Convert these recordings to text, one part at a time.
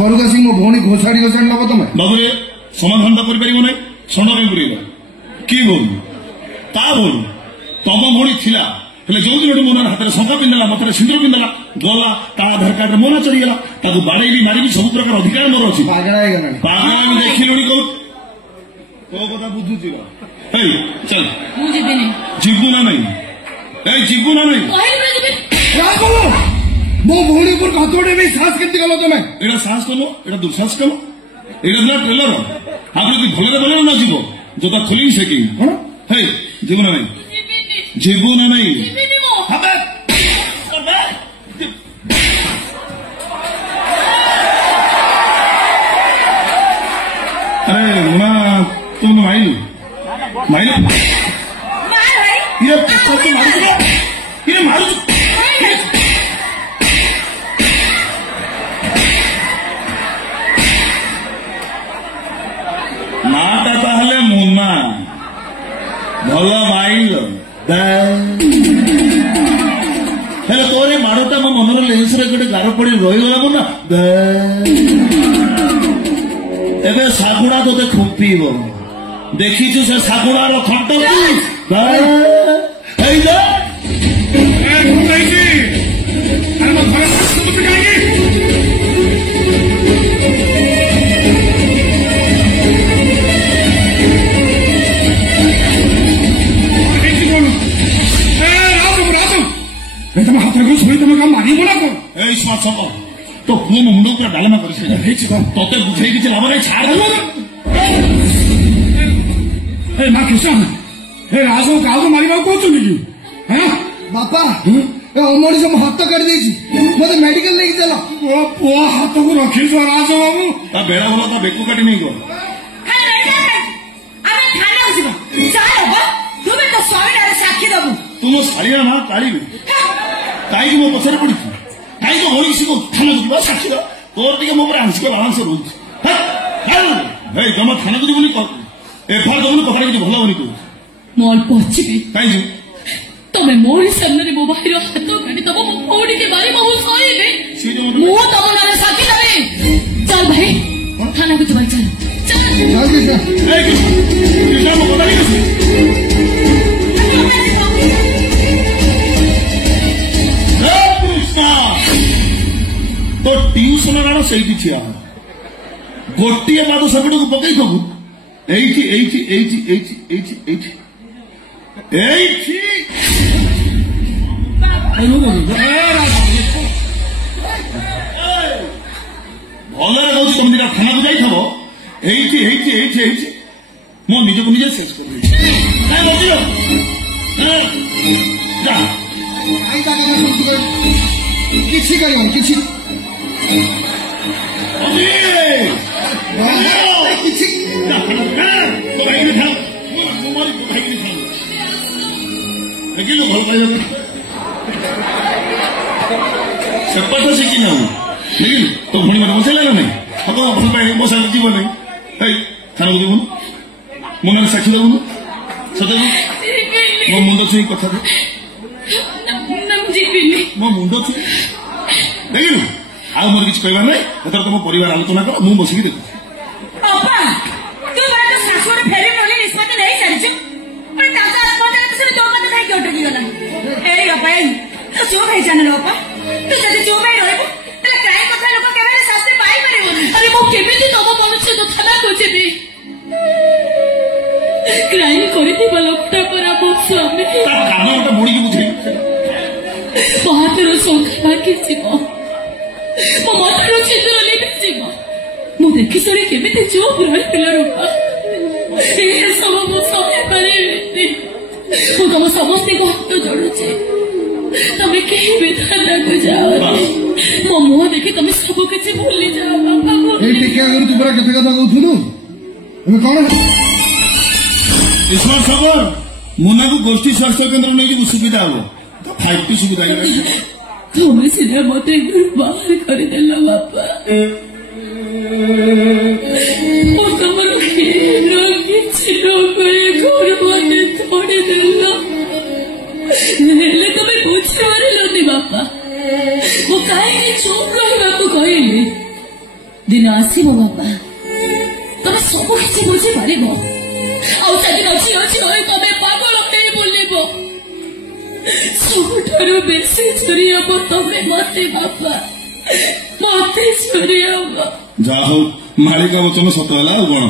ଘରକୁ ଆସି ମୋ ଭଉଣୀ ଘୋଷାଡି ଘୋଷାଡି ନବ ତମେ ବାବୁରେ ସମାଧାନ ତ କରିପାରିବ ନାହିଁ ଷଣ୍ଢ କାଇଁ ପୁରେଇବ କି ଭଉଣୀ ତା ଭଉଣୀ ତମ ଭଉଣୀ ଥିଲା ହେଲେ ଯୋଉ ଦିନଠୁ ମୋ ହାତରେ ଶଙ୍ଖ ପିନ୍ଧିଲା ମତରେ ସିନ୍ଦୁର ପିନ୍ଧିଲା ଗଲା ତା ଆଧାର କାର୍ଡରେ ମୋ ନାଁ ଚଢିଗଲା ତାକୁ ବାଡେଇବି ମାରିବି ସବୁ ପ୍ରକାର ଅଧିକାର ମୋର ଅଛି ପାଗଳା ହେଇଗଲାଣି ପାଗଳ ଦେଖିଲୁଣି କୋଉ କଥା ବୁଝୁଛି ଚାଲ ମୁଁ ଯିବିନି ଯିବୁ ନା ନାଇଁ ଯିବୁ ନା ନାଇଁ ମୋ ଭଉଣୀ ଉପରକୁ ହାତ ଉଠେଇ ସାହସ କେମିତି କଲ ତମେ ଏଇଟା ସାହସ କଲ ଏଇଟା ଦୁଃସାହସ କଲ ଏଇଟା ଥିଲା ଟ୍ରେଲର ଆଉ ଯଦି ଭଲରେ ଭଲରେ ନ ଯିବ ଯୋଉଟା ଖୋଲିବି ସେ କେହି କଣ ଯିବୁ ନା ନାଇଁ ଯିବୁ ନା ନାଇଁ अरे मुना तुम माइलू माइलू ये मारू नाटा ताहले मुना भल माइल हेले तोरे माड़टा मो मनर लेंस रे गोटे गार पड़ी रहीगला मुना एबे सागुड़ा तोते खुंपीब देखीचु से सागुड़ार खंड ତମ ହାତରେ କଣ ଶୋଇ ତମେ କାମ ମାରିବ ନା କଣ ଏଇ ଶ୍ୱାସ तो पुओ मुंड पूरा डालमा कर तोते बुझे किसी लाभ नहीं छाड़ माँ कृष्ण राज काउ मारे कहते कि बापा मनीष मो हाथ काट मत मेडिकल लेके चल पुआ हाथ को रखी राज बाबू बेड़ा भल बेकू काटी नहीं गो तुम शाड़ी ना काढ़ी कहीं मो पचर पड़ी कहीं तो होली किसी को थाना को साक्षी तोर टे मो आंशिक बालांस रोज जमा थाना को जीवन एफआईआर दबुनि कथा किसी भल हमें कहूँ मोर पहुंचबी कहीं तमे मोर सामने मो भाई हाथ काटी तब मो पौड़ी के बारे में सहीबे मो तम नाम साथी देबे चल भाई थाना को चल चल कृष्णा मो कथा नहीं तो ट्यूशन राण से ठिया गोटे पाद सेपट को पकई थबू भल तुम दिटा थाना को जाइब मो निज को निजे शेष कर किसी किसी सेपट शिखी ना लेकिन तो भणी मैंने बचाला ना नहीं भल पाए मो साथ जीव नहीं थाना को जीवन मो ना साक्षी देवुन सत मो मुंड छुई कथा मो मुंड छुई देखिलु आ मोर किसी कहबार ना एथर तुम परिवार आलोचना कर मु बसिकी देखु मुड़ी बुझे हाथर संख्या मो मतर छिद्र लिखिज मु देखी शुणी केमी चुप रही पिला रूपा सब मु सहे पारे मु तुम समस्त हाथ जोड़ुचे तमें कहीं भी थाना को जाओ मो मुह देखी तुम सब किसी भूली जाओ बापा को तू पूरा केते कथा कहथुनु कौन ईश्वर सबर मुना को गोष्ठी स्वास्थ्य केन्द्र नहीं सुविधा हम तो 5T सुविधा तुम्हें सीधा मत बाहर करदे बापा तुमर किसी घर मत थोड़े देल तुम्हें बुझे बापा मु कहीं चुप रहा कहली दिन आसब बापा तुम सब किसी बुझीपार दिन झील झील तुम पागल बुलब सबुठार बेसी चोरी हम तमें मत बापा मत चोरी हम जा हो मालिक वचन सत है कौन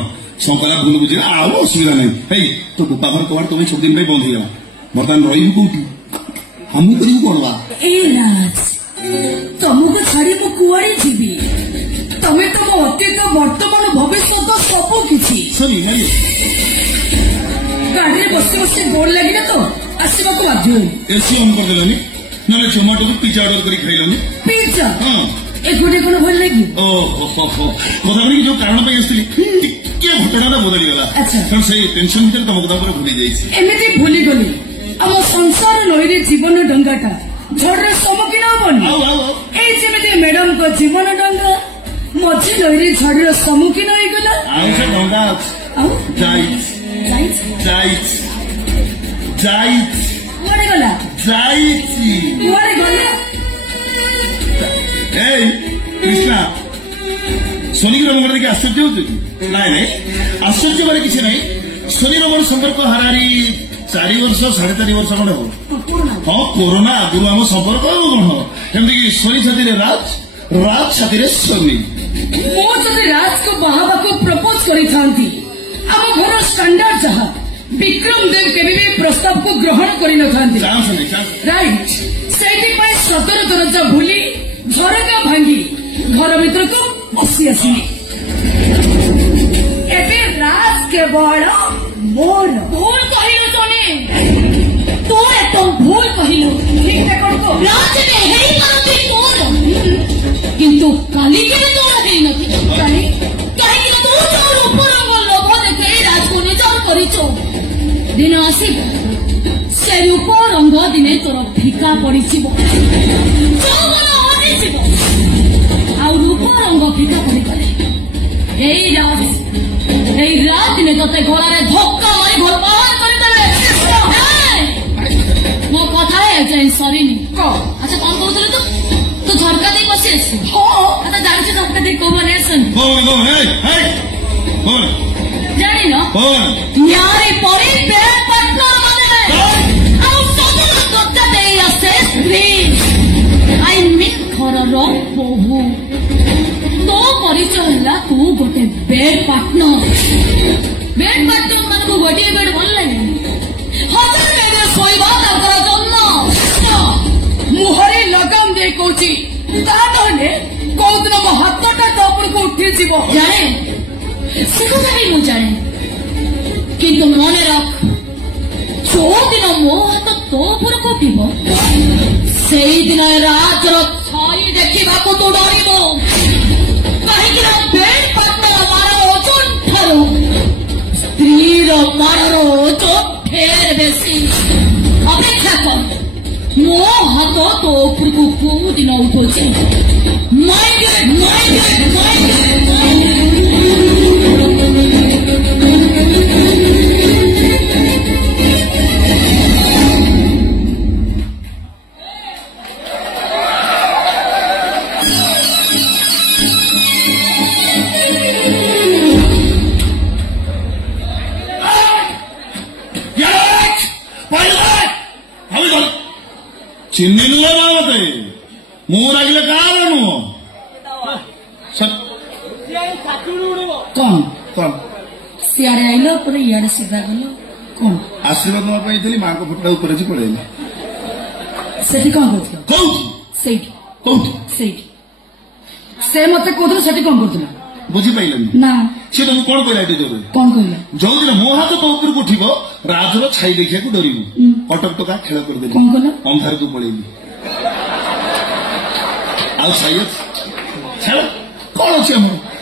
संपदा भूल बुझे असुविधा नहीं तो गोपा घर कबाड़ तुम्हें सब दिन बंद हो बर्तमान रही कौटी हम करू कौन बा तुमको छाड़ी मु कुआड़ी जीवी तमें तुम अतीत वर्तमान भविष्य सब किसी गाड़ी बस बस बोर लगे तो आसवा को बाध्य एसी ऑन कर देलानी ना जोमेटो को पिज्जा ऑर्डर करी खाइलानी पिज्जा हां एगोटे कोन भल लगी कथानी जो कारण पे आसली टिके घटना बदली गला कारण से टेंशन भीतर तुम कथा पर भूली जाईछि एमिति भूली गली हम संसार नईरे जीवन डंगाटा झड़रे सम्मुखीन हबनी एई जेमिति मैडम को जीवन डंगा मझी नईरे झड़रे सम्मुखीन होई गला आउ से डंगा जाईछ जाईछ जाईछ कुआडे गला जाईछि कुआडे गला कृष्णा सोनी रंग देखिए आश्चर्य होती नाई आश्चर्य मारे किसी ना सोनी रंग संपर्क हारारी 4 वर्ष 4.5 वर्ष खंडे हम हाँ कोरोना आगुरी आम संपर्क कौन हम एमती सोनी छाती राज राज छाती सोनी राज को बाहवा को प्रपोज करी आम घर स्टैंडर्ड जहाँ विक्रम देव केबे भी प्रस्ताव को ग्रहण करी राइट से 17 दरजा भूली झरका भांगी घर भीतर को पशि आसिले एबे राज केवल मोर भूल कहिलो तने तो तुम भूल कहिलो ठीक है करतो राज ने हेई करते मोर किंतु काली के तो हेई नथि काली काहे कि तू तो ऊपर लोभ देखे राज को निजार करिचो दिन आसीबो से रूप रंग दिने तोर फिका पड़िछिबो रूप रंग फिका पड़े राज ने ते गलार धक्का मारी घर बाहर मो कथा सरीनी अच्छा कौन कहते तू झरका दे बसी जानी झरका दे कौ मैंने जानी नारी परी पटना आई मीन घर बहु तो परिचय तू गोटे बेड पार्टनर मान को गोटे बेड भल लगे हजार बेड शोवा जन्म मुहरे लगाम दे कौन दिन मो हाथटा तपर को उठी जाने से कथा भी मुझे जाने किंतु मन रख जो दिन मो हाथ तोपर को उठब से दिन राजर छाई देखा तू डर कहीं बेड पार्टनर मार ओजन ठारू स्त्री मार ओजन फेर बेसी अपेक्षा कर मो हाथ तो ऊपर को कौ दिन उठे चिन्नी मते मुंह लगे कारण कौन कौन सियाड़े आइल पर इे सीधा गल कौन आशीर्वाद नापी माँ को फुटा ऊपर पड़ेगा से कौन कर से मत कौन से कौन कर बुझीपारे ना सी तुम कौन कहला ये जो कौन कहला जो दिन मो हाथ तो ऊपर को उठब राजर छाई देखा डरबू कटक टका खेल करदेली कौन कहला अंधार को पड़ेली छाई छाड़ कौन अच्छे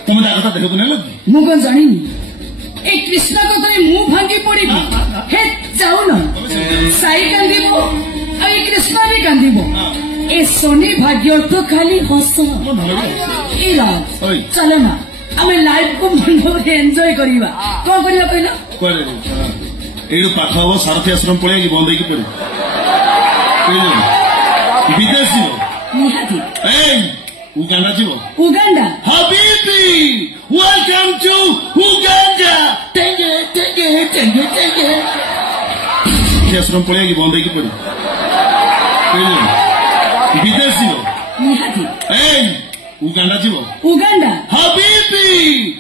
तुम कथा देख नहीं मु कौन जानी ए कृष्णा को तो मुंह भांगी पड़ी हे जाऊन साई कांदीबो आ कृष्णा भी कांदीबो ए सोनी भाग्य तो खाली हस चलो ना आम लाइफ को मन एंजॉय करवा कौन करवा कहल ये पाख हम सारथी आश्रम पड़े बंद विदेश निहाती उगांडा जीव Uganda Habibi Welcome to Uganda. Tenge. Kiasram pole ki bond ki padu. Bidesh jibo. Nihati. Hey, Uganda jibo. Uganda. Habibi,